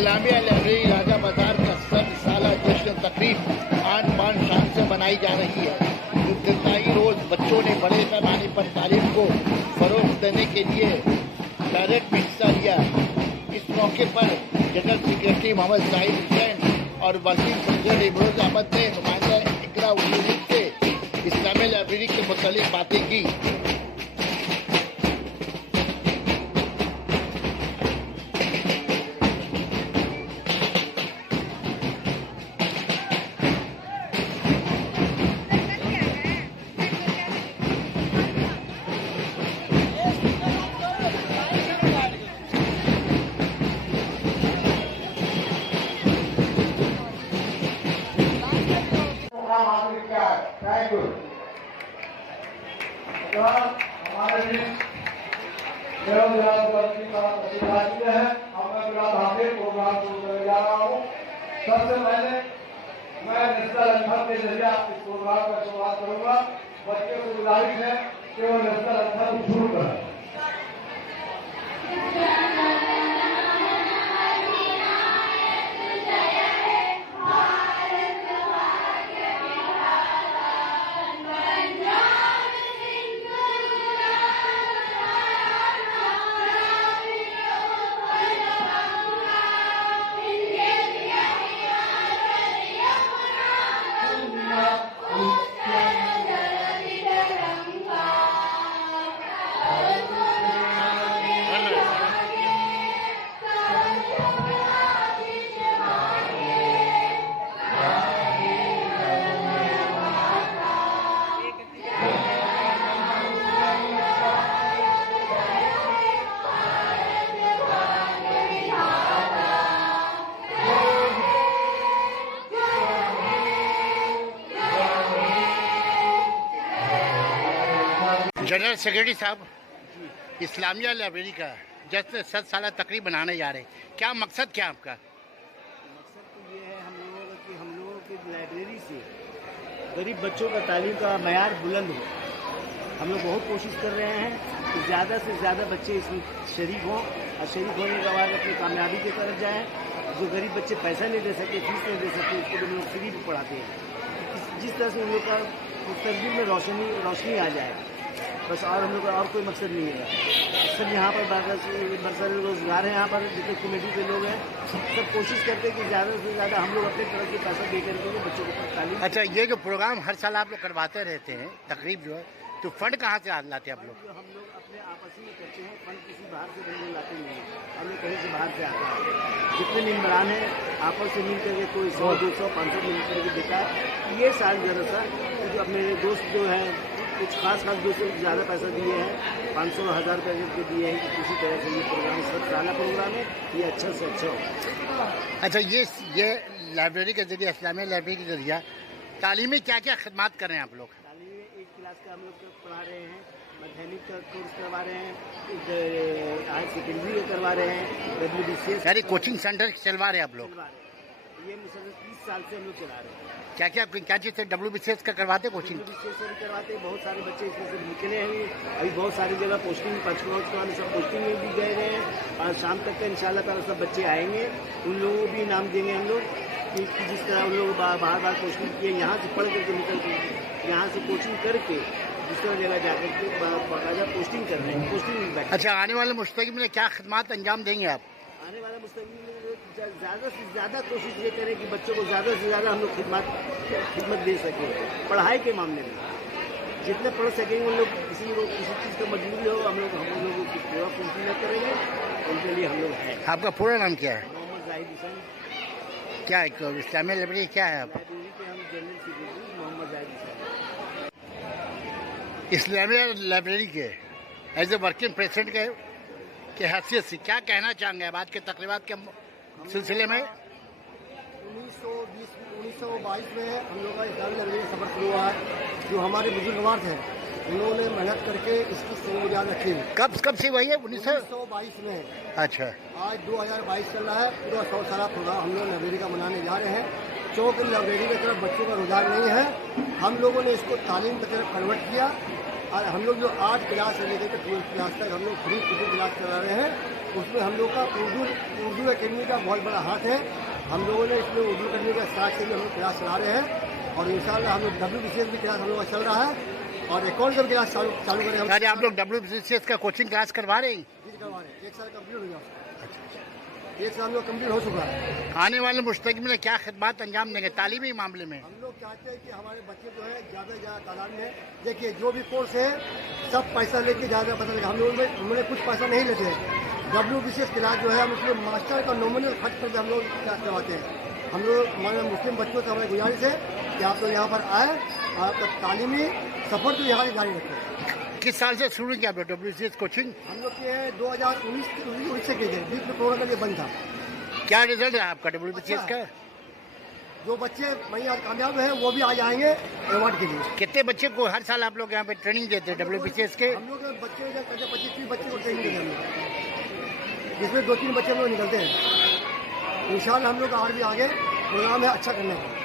Islamia library राजा बाजार का 100 साला जश्न तकरीब आन बान शान से मनाई जा रही है। इब्तिदाई रोज बच्चों ने बड़े पैमाने पर तालीम को फरोग देने के लिए पैरेड में हिस्सा लिया। इस मौके पर जनरल सेक्रेटरी मोहम्मद जाहिद हुसैन और वर्किंग प्रेसिडेंट इमरोज अहमद ने नुमाइंदा इकरा उर्दू लीग से इस्लामिया लाइब्रेरी के मुतालिक बातें की। हमारे प्रोग्राम शुरू करने जा रहा हूँ। सबसे पहले मैं नेशनल एंथम के जरिए इस प्रोग्राम का शुरुआत करूंगा। बच्चों से गुजारिश है कि वो नेशनल एंथम शुरू करें। जनरल सेक्रेटरी साहब, इस्लामिया लाइब्रेरी का जश्न 100 साला तकरीब बनाने जा रहे हैं, क्या मकसद क्या आपका? मकसद तो ये है हम लोगों की लाइब्रेरी से गरीब बच्चों का तालीम का मयार बुलंद हो। हम लोग बहुत कोशिश कर रहे हैं कि ज़्यादा से ज़्यादा बच्चे इसमें शरीक हों और शरीक होने के बाद अपनी कामयाबी की तरफ जाएँ। जो गरीब बच्चे पैसा नहीं दे सकते, फीस नहीं दे सकते, उसको हम लोग फ्री भी पढ़ाते हैं। जिस तरह से उन लोग का मुस्तकबिल में रोशनी आ जाए, बस। और हम लोग का और कोई मकसद नहीं है। सब यहाँ पर बहुत सारे रोजगार हैं। यहाँ पर जितने कमेटी के लोग हैं सब कोशिश करते हैं कि ज़्यादा से ज़्यादा हम लोग अपने तरफ से पैसा दे करके बच्चों को तालीम। अच्छा, ये जो प्रोग्राम हर साल आप लोग करवाते रहते हैं तकरीब जो है, तो फंड कहाँ से लाते हैं आप लोग? हम लोग अपने आपस में करते हैं। फंड किसी बाहर से नहीं लाते नहीं हैं, हम लोग कहीं से बाहर से आता है। जितने मेम्बरान हैं आपस से मिल करके कोई 100, 200, 500 मिल करके देता है। ये साल जरा सा जो अपने दोस्त जो हैं कुछ खास दोस्तों को ज़्यादा पैसा दिए हैं, 500, 1000 रुपये के दिए हैं कि किसी तरह से ये प्रोग्राम 100 साला प्रोग्राम है, ये अच्छा से अच्छा हो। अच्छा, ये लाइब्रेरी के जरिए, इस्लामिया लाइब्रेरी के जरिए तालीमी क्या क्या खदमात कर रहे हैं आप लोग? तालीमी 1 क्लास का हम लोग पढ़ा रहे हैं, मैकेनिक का कोर्स करवा रहे हैं, हायर सेकेंडरी करवा रहे हैं, WBCS यानी कोचिंग सेंटर चलवा रहे हैं आप लोग? ये मिशन 30 साल से हम लोग चला रहे हैं। क्या चीज़ से WBCS का करवाते हैं कोचिंग? WBCS भी करवाते हैं। बहुत सारे बच्चे इसमें से निकले हैं। अभी बहुत सारी जगह पोस्टिंग, पंचकुला में सब पोस्टिंग में भी गए हुए हैं और शाम तक का इंशाल्लाह ताला सब बच्चे आएंगे। उन लोगों को भी इनाम देंगे हम लोग कि जिस तरह उन लोग बार पोस्टिंग किए, यहाँ से पढ़ करके निकल के यहाँ से कोचिंग करके दूसरा जगह जाकर के बाकायदा पोस्टिंग कर रहे हैं। पोस्टिंग। अच्छा, आने वाले मुस्तक़बिल में क्या खदमात अंजाम देंगे आप? आने वाले मुस्तक़बिल में ज़्यादा से ज़्यादा कोशिश ये करें कि बच्चों को ज़्यादा से ज़्यादा हम लोग खिदमत दे सकें। पढ़ाई के मामले में जितने पढ़ सकेंगे उन लोग, किसी चीज़ का मजबूरी हो हम लोगों की पूरा फुलफिल करेंगे। उनके लिए हम लोग हैं। आपका पूरा नाम क्या है? मोहम्मद जाहिद हुसैन। क्या इस्लामिया लाइब्रेरी क्या है? आप लाइब्रेरी के हम general secretary Mohammad Zahid Hussain. Islamia library के एज ए वर्किंग प्रेसिडेंट के हैसियत से क्या कहना चाहेंगे अब आज के तकरीबात के सिलसिले में? 1922 में हम लोग का इस्लामी लाइब्रेरी सफर शुरू हुआ है। जो हमारे बुजुर्गवार थे उन्होंने मेहनत करके इसकी बुनियाद रखी। कब से हुई है? 1922 में। अच्छा, आज 2022 चल रहा है। पूरा 100 साला प्रोग्राम हम लोग लाइब्रेरी का मनाने जा रहे हैं। चूँकि लाइब्रेरी की तरफ बच्चों का रुझान नहीं है, हम लोगों ने इसको तालीम की तरफ कन्वर्ट किया और हम लोग जो 8 क्लास से लेकर 12 क्लास तक हम लोग फ्री कोचिंग क्लास चला रहे हैं, उसमें हम लोग का उर्दू अकेडमी का बहुत बड़ा हाथ है। हम लोगों ने इसमें उर्दू अकेडमी का स्टार्ट से भी हम लोग क्लास चला रहे हैं और इंशाल्लाह हम लोग WBCS भी क्लास हम लोग का चल रहा है और अकाउंट का भी क्लास चालू कर रहे हैं। आज आप लोग WBCS का कोचिंग क्लास करवा रहे हैं? जी करवा रहे हैं, 1 साल कम्प्लीट हो गया। 1 साल हम लोग कम्प्लीट हो चुका है। आने वाले मुस्तकबिल में क्या खिदमत अंजाम देंगे तालीमी मामले में? हम लोग चाहते हैं कि हमारे बच्चे जो है ज़्यादा से ज़्यादा तादाद में, देखिए जो भी कोर्स है सब पैसा लेके ज़्यादा पता लगा। हम लोग उन्होंने कुछ पैसा नहीं लेते हैं। WBCS क्लास जो है हम उसमें मास्टर का नॉमिनल खर्च करके हम लोग क्लास करवाते हैं। हम लोग हमारे मुस्लिम बच्चों से हमारी गुजारिश है कि आप लोग यहाँ पर आए और आपका तालीमी सफ़र तो यहाँ से जारी रखें। किस साल से शुरू किया आप लोग WBCS कोचिंग? हम लोग के 2019 से किए थे, बीच में कोरोना का बंद था। क्या रिजल्ट है आपका WBCS का? जो बच्चे वहीं आज कामयाब हैं वो भी आ जाएंगे अवार्ड के लिए। कितने बच्चे को हर साल आप लोग यहाँ पे ट्रेनिंग देते हैं WBCS के? हम लोग बच्चे 25-30 बच्चे को ट्रेनिंग देते हैं, जिसमें 2-3 बच्चे लोग निकलते हैं। इंशाल्लाह हम लोग और भी आगे प्रोग्राम है अच्छा करने का।